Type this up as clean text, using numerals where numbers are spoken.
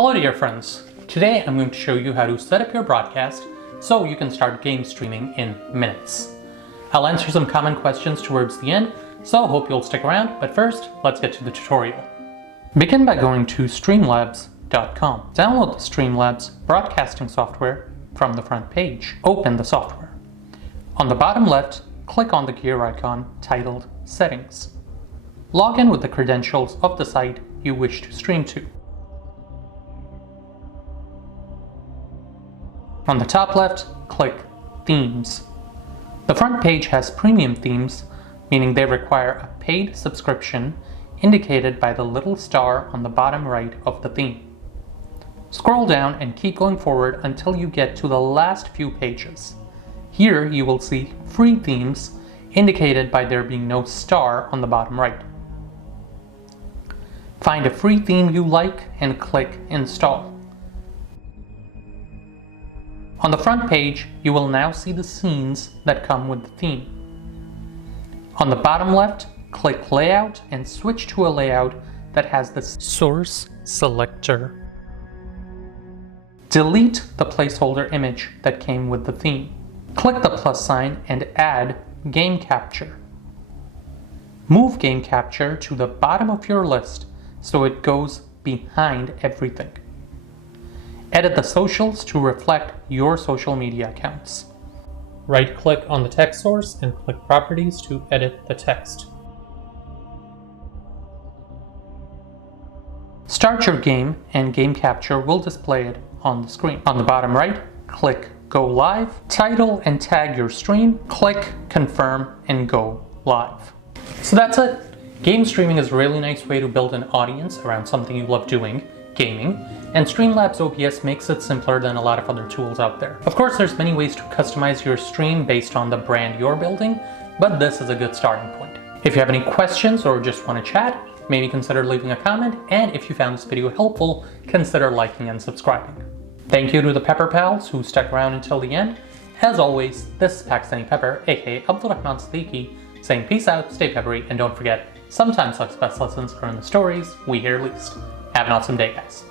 Hello dear friends, today I'm going to show you how to set up your broadcast so you can start game streaming in minutes. I'll answer some common questions towards the end, so hope you'll stick around, but first, let's get to the tutorial. Begin by going to StreamLabs.com. Download the StreamLabs broadcasting software from the front page. Open the software. On the bottom left, click on the gear icon titled Settings. Log in with the credentials of the site you wish to stream to. On the top left, click Themes. The front page has premium themes, meaning they require a paid subscription indicated by the little star on the bottom right of the theme. Scroll down and keep going forward until you get to the last few pages. Here you will see free themes indicated by there being no star on the bottom right. Find a free theme you like and click Install. On the front page, you will now see the scenes that come with the theme. On the bottom left, click Layout and switch to a layout that has the source selector. Delete the placeholder image that came with the theme. Click the plus sign and add Game Capture. Move Game Capture to the bottom of your list so it goes behind everything. Edit the socials to reflect your social media accounts. Right-click on the text source and click Properties to edit the text. Start your game and Game Capture will display it on the screen. On the bottom right, click Go Live, title and tag your stream, click Confirm and go live. So that's it. Game streaming is a really nice way to build an audience around something you love doing, gaming, and StreamLabs OBS makes it simpler than a lot of other tools out there. Of course, there's many ways to customize your stream based on the brand you're building, but this is a good starting point. If you have any questions or just want to chat, maybe consider leaving a comment, and if you found this video helpful, consider liking and subscribing. Thank you to the Pepper Pals who stuck around until the end. As always, this is Pakistani Pepper, aka Abdulrahman Siddiqui, saying peace out, stay peppery, and don't forget, sometimes life's best lessons are in the stories we hear least. Have an awesome day, guys.